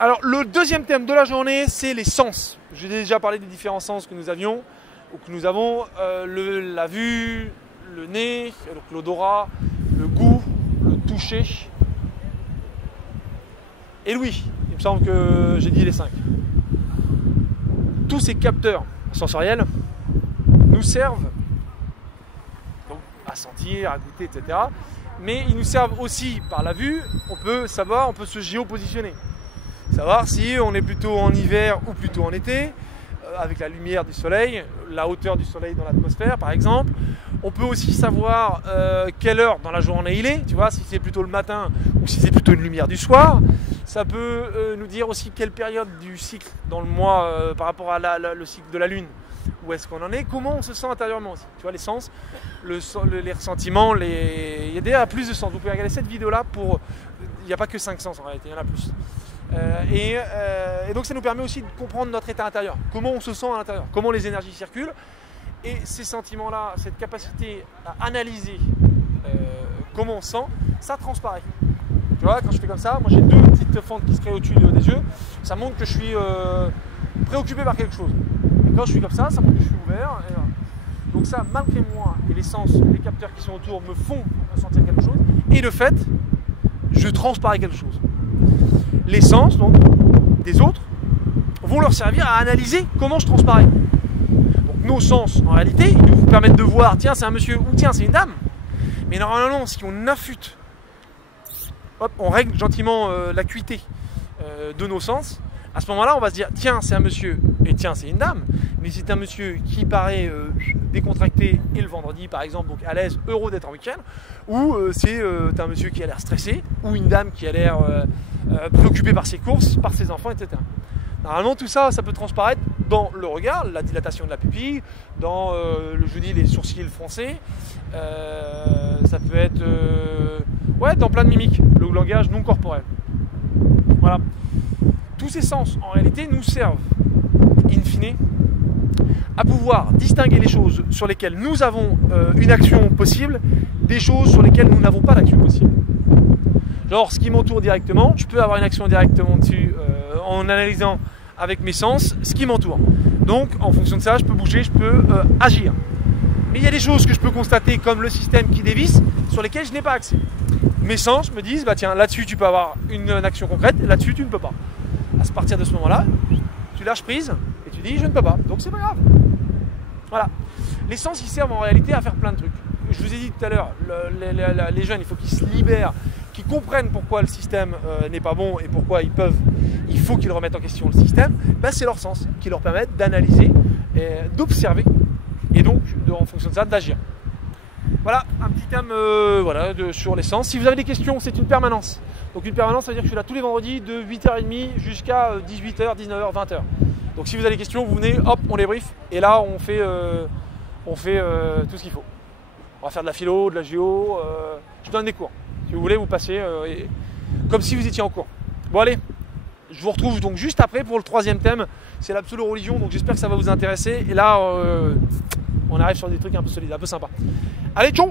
Alors le deuxième thème de la journée, c'est les sens. J'ai déjà parlé des différents sens que nous avions, ou que nous avons, la vue, le nez, l'odorat, le goût, le toucher et l'ouïe. Il me semble que j'ai dit les 5. Tous ces capteurs sensoriels nous servent donc, à sentir, à goûter, etc. Mais ils nous servent aussi par la vue. On peut savoir, on peut se géopositionner. Savoir si on est plutôt en hiver ou plutôt en été, avec la lumière du soleil, la hauteur du soleil dans l'atmosphère par exemple. On peut aussi savoir quelle heure dans la journée il est, tu vois, si c'est plutôt le matin ou si c'est plutôt une lumière du soir. Ça peut nous dire aussi quelle période du cycle dans le mois par rapport à le cycle de la lune, où est-ce qu'on en est, comment on se sent intérieurement aussi. Tu vois, les sens, les ressentiments, il y a déjà plus de sens. Vous pouvez regarder cette vidéo-là pour... Il n'y a pas que 5 sens en réalité, il y en a plus. Et donc ça nous permet aussi de comprendre notre état intérieur, comment on se sent à l'intérieur, comment les énergies circulent. Et ces sentiments-là, cette capacité à analyser comment on se sent, ça transparaît. Tu vois, quand je fais comme ça, moi j'ai 2 petites fentes qui se créent au-dessus des yeux, ça montre que je suis préoccupé par quelque chose. Et quand je suis comme ça montre que je suis ouvert. Et voilà. Donc ça, malgré moi et les sens, les capteurs qui sont autour me font ressentir quelque chose. Et de fait, je transparais quelque chose. Les sens, donc, des autres, vont leur servir à analyser comment je transparais. Donc nos sens, en réalité, ils nous permettent de voir, tiens, c'est un monsieur ou tiens, c'est une dame. Mais normalement, si on affûte, hop, on règle gentiment l'acuité de nos sens, à ce moment-là, on va se dire, tiens, c'est un monsieur et tiens, c'est une dame. Mais c'est un monsieur qui paraît décontracté et le vendredi, par exemple, donc à l'aise, heureux d'être en week-end, ou c'est un monsieur qui a l'air stressé, ou une dame qui a l'air préoccupée par ses courses, par ses enfants, etc. Normalement, tout ça, ça peut transparaître dans le regard, la dilatation de la pupille, dans je dis les sourcils froncés, ça peut être ouais, dans plein de mimiques, le langage non corporel. Voilà. Tous ces sens, en réalité, nous servent, in fine, à pouvoir distinguer les choses sur lesquelles nous avons une action possible des choses sur lesquelles nous n'avons pas d'action possible. Genre, ce qui m'entoure directement, je peux avoir une action directement dessus en analysant avec mes sens ce qui m'entoure. Donc, en fonction de ça, je peux bouger, je peux agir. Mais il y a des choses que je peux constater, comme le système qui dévisse, sur lesquelles je n'ai pas accès. Mes sens me disent, bah tiens, là-dessus tu peux avoir une action concrète, là-dessus tu ne peux pas. À partir de ce moment-là, tu lâches prise et tu dis, je ne peux pas. Donc c'est pas grave. Voilà. Les sens, ils servent en réalité à faire plein de trucs. Je vous ai dit tout à l'heure, les jeunes, il faut qu'ils se libèrent, qu'ils comprennent pourquoi le système n'est pas bon et pourquoi il faut qu'ils remettent en question le système. Ben, c'est leur sens qui leur permettent d'analyser, d'observer et donc, en fonction de ça, d'agir. Voilà, un petit thème sur les sens. Si vous avez des questions, c'est une permanence. Donc une permanence, ça veut dire que je suis là tous les vendredis de 8h30 jusqu'à 18h, 19h, 20h. Donc si vous avez des questions, vous venez, hop, on les brief. Et là, on fait tout ce qu'il faut. On va faire de la philo, de la géo. Je donne des cours. Si vous voulez, vous passez comme si vous étiez en cours. Bon allez, je vous retrouve donc juste après pour le 3e thème. C'est la pseudo-religion, donc j'espère que ça va vous intéresser. Et là, on arrive sur des trucs un peu solides, un peu sympas. Allez, tchou!